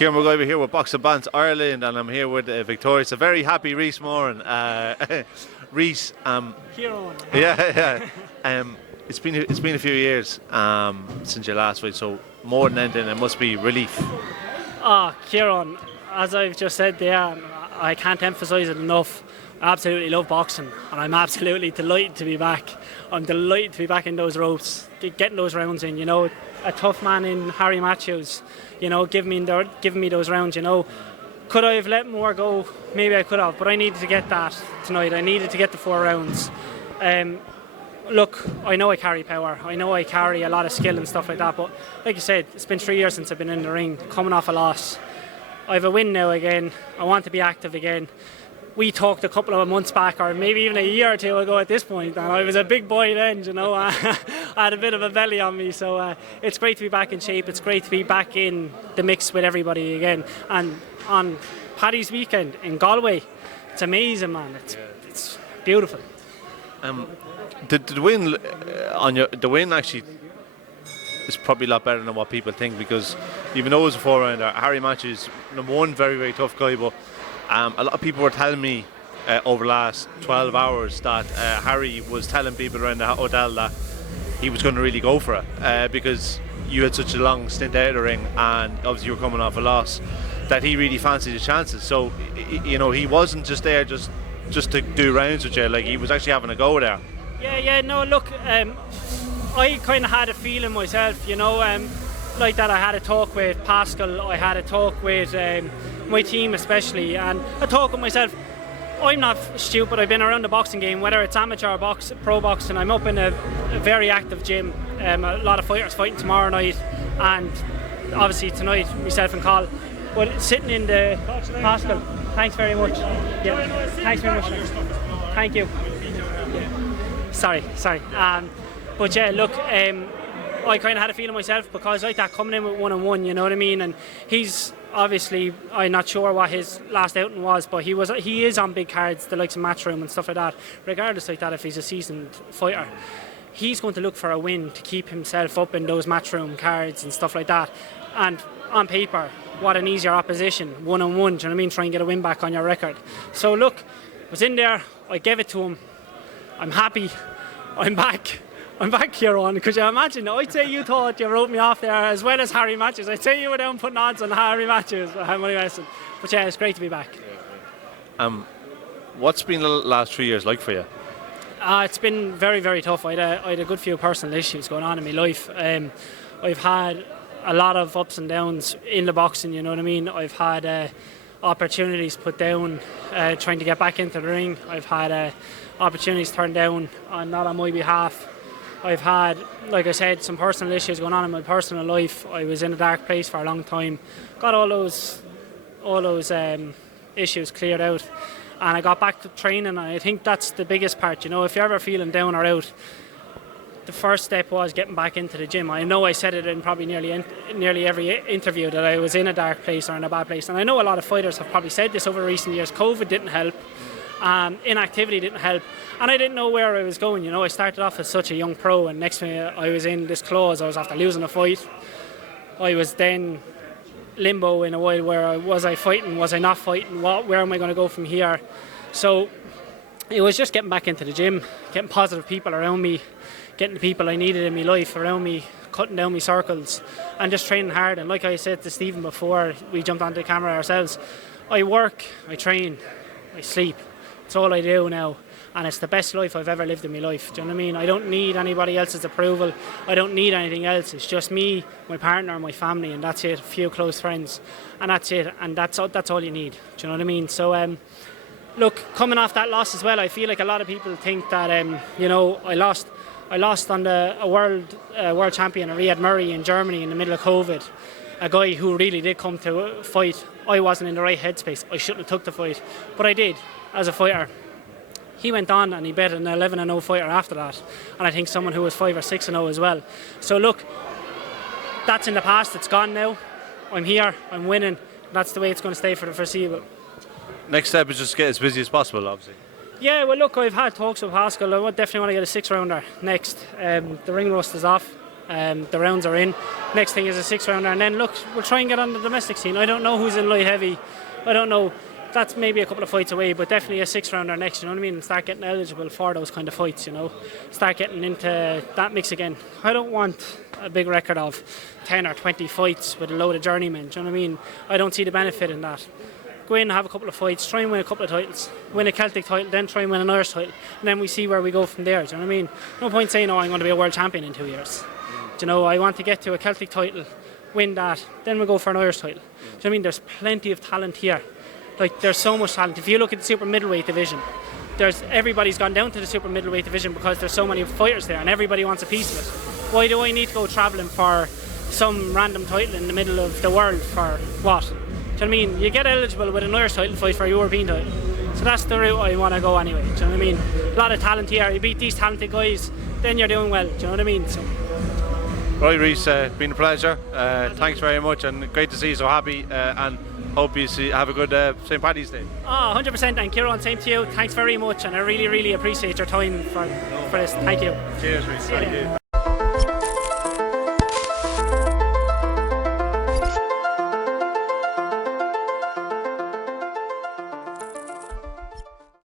Kieran McGuire here with Bants Ireland, and I'm here with Victoria. It's a very happy Rhys Moran. Rhys, Kieran. yeah. It's been a few years since your last fight, so more than anything, it must be relief. Kieran, as I've just said there, I can't emphasise it enough. I absolutely love boxing, and I'm absolutely delighted to be back. I'm delighted to be back in those ropes, getting those rounds in. You know, a tough man in Harry Matthews, you know, giving me those rounds. You know, could I have let more go? Maybe I could have, but I needed to get that tonight. I needed to get the 4 rounds. Look, I know I carry power. I know I carry a lot of skill and stuff like that. But like you said, it's been 3 years since I've been in the ring, coming off a loss. I have a win now again. I want to be active again. We talked a couple of months back, or maybe even a year or two ago at this point, and I was a big boy then, you know. I had a bit of a belly on me, so it's great to be back in shape. It's great to be back in the mix with everybody again. And on Paddy's weekend in Galway, it's amazing, man. It's beautiful. The win the win actually is probably a lot better than what people think, because even though it was a 4-rounder, Harry Matthews, number one, very, very tough guy, but a lot of people were telling me over the last 12 hours that Harry was telling people around the hotel that he was going to really go for it because you had such a long stint out of the ring, and obviously you were coming off a loss, that he really fancied his chances. So, you know, he wasn't just there just to do rounds with you, like he was actually having a go there. No, look, I kind of had a feeling myself, you know, like that. I had a talk with Pascal, I had a talk with my team especially, and I talk with myself. I'm not stupid. I've been around the boxing game, whether it's amateur box, pro boxing. I'm up in a very active gym. A lot of fighters fighting tomorrow night, and obviously tonight myself and Carl. But sitting in the Pascal, thanks very much. Yeah, thanks very much. Thank you. Sorry. But yeah, look, I kind of had a feeling myself, because like that, coming in with 1-on-1, you know what I mean. And he's obviously, I'm not sure what his last outing was, but he is on big cards, the likes of Matchroom and stuff like that. Regardless like that, if he's a seasoned fighter, he's going to look for a win to keep himself up in those Matchroom cards and stuff like that. And on paper, what an easier opposition, 1-on-1. Do you know what I mean? Try and get a win back on your record. So look, I was in there, I gave it to him. I'm happy. I'm back, Kieran, because you imagine, I'd say you thought you wrote me off there as well as Harry Matthews. I'd say you were down putting odds on Harry Matthews. But yeah, it's great to be back. What's been the last 3 years like for you? It's been very, very tough. I had a good few personal issues going on in my life. I've had a lot of ups and downs in the boxing, you know what I mean. I've had opportunities put down trying to get back into the ring. I've had opportunities turned down, not on my behalf. I've had, like I said, some personal issues going on in my personal life. I was in a dark place for a long time. Got all those issues cleared out, and I got back to training. I think that's the biggest part. You know, if you're ever feeling down or out, the first step was getting back into the gym. I know I said it in probably nearly every interview that I was in a dark place or in a bad place, and I know a lot of fighters have probably said this over recent years. COVID didn't help. Inactivity didn't help, and I didn't know where I was going. You know, I started off as such a young pro, and next thing I was in this close. I was after losing a fight. I was then limbo in a while, where was I fighting, was I not fighting, where am I going to go from here? So it was just getting back into the gym, getting positive people around me, getting the people I needed in my life around me, cutting down my circles, and just training hard. And like I said to Stephen before we jumped onto the camera ourselves, I work, I train, I sleep. It's all I do now, and it's the best life I've ever lived in my life. Do you know what I mean? I don't need anybody else's approval. I don't need anything else. It's just me, my partner, my family, and that's it. A few close friends, and that's it. And that's all you need. Do you know what I mean? So, look, coming off that loss as well, I feel like a lot of people think that, you know, I lost on a world champion, Riyad Murray in Germany in the middle of COVID. A guy who really did come to fight. I wasn't in the right headspace. I shouldn't have took the fight, but I did. As a fighter, he went on and he bet an 11-0 fighter after that, and I think someone who was 5 or 6-0 as well. So look, that's in the past. It's gone now. I'm here. I'm winning. That's the way it's going to stay for the foreseeable. Next step is just get as busy as possible, obviously. Yeah, well, look, I've had talks with Pascal. I definitely want to get a 6-rounder next. The ring rust is off. The rounds are in. Next thing is a 6 rounder, and then look, we'll try and get on the domestic scene. I don't know who's in light heavy. I don't know. That's maybe a couple of fights away, but definitely a 6 rounder next. You know what I mean? And start getting eligible for those kind of fights. You know, start getting into that mix again. I don't want a big record of 10 or 20 fights with a load of journeymen. Do you know what I mean? I don't see the benefit in that. Go in, have a couple of fights, try and win a couple of titles, win a Celtic title, then try and win an Irish title, and then we see where we go from there. Do you know what I mean? No point saying, "Oh, I'm going to be a world champion in 2 years." Do you know, I want to get to a Celtic title, win that, then we'll go for an Irish title. Do you know what I mean? There's plenty of talent here. Like, there's so much talent. If you look at the super middleweight division, everybody's gone down to the super middleweight division because there's so many fighters there and everybody wants a piece of it. Why do I need to go travelling for some random title in the middle of the world for what? Do you know what I mean? You get eligible with an Irish title fight for a European title. So that's the route I want to go anyway. Do you know what I mean? A lot of talent here. You beat these talented guys, then you're doing well. Do you know what I mean? So. Right, Rhys, been a pleasure. Thanks very much, and great to see you so happy. And hope you have a good St. Paddy's Day. 100%, and Kieran, same to you. Thanks very much, and I really, really appreciate your time for this. Thank you. Cheers, Rhys. Thank you.